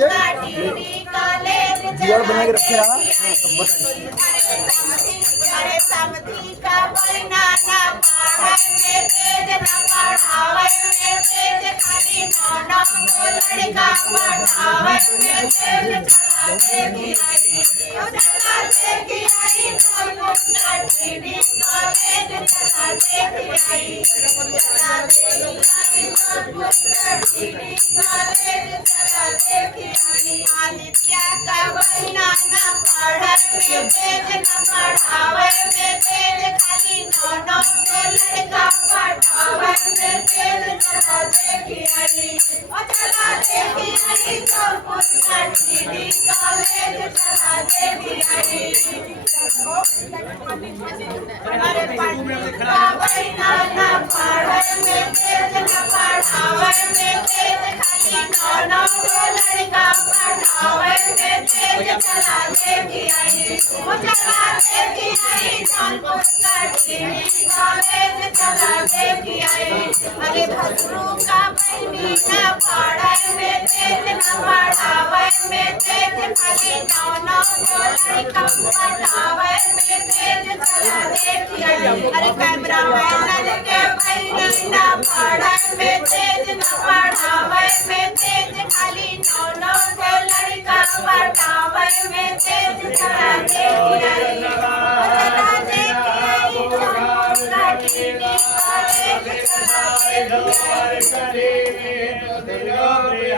बताइए, जुगाड़ बना के रखे रहा। अरे समधी का बनाना पहाड़ में तेज न पढ़ावे में तेज खाली नाना को लड़का पढ़ावे में तेज चला देगी आई मुन्ना टीवी कॉलेज चला देगी आई चला देगी आई मुन्ना टीवी कॉलेज चला देगी आई आदित्य का बनाना पढ़े में तेज न पढ़ावे में तेज खाली नाना को लड़का पढ़ावे में तेज चला देगी आई चला देगी आई तो मुन्ना टीवी कॉलेज चला देगी आई हमारे बनाना पढ़े में तेज न पढ़ावे में तेज खाली नाना को लड़का पढ़ावे में तेज चला देगी आई चला देगी आई कानपुर का टीवी कॉलेज चला देगी आई अरे भसरू का बहनी न पढ़े में तेज न पढ़ावे में तेज खाली नाना को लड़का पढ़ावे में तेज चला देगी आई अरे कैमरा मैन के बहनी न पढ़े में तेज न पढ़ावे में तेज खाली नाना को लड़का पढ़ावे में तेज चला देगी आई चला देगी आई कानपुर का टीवी कॉलेज चला देगी आई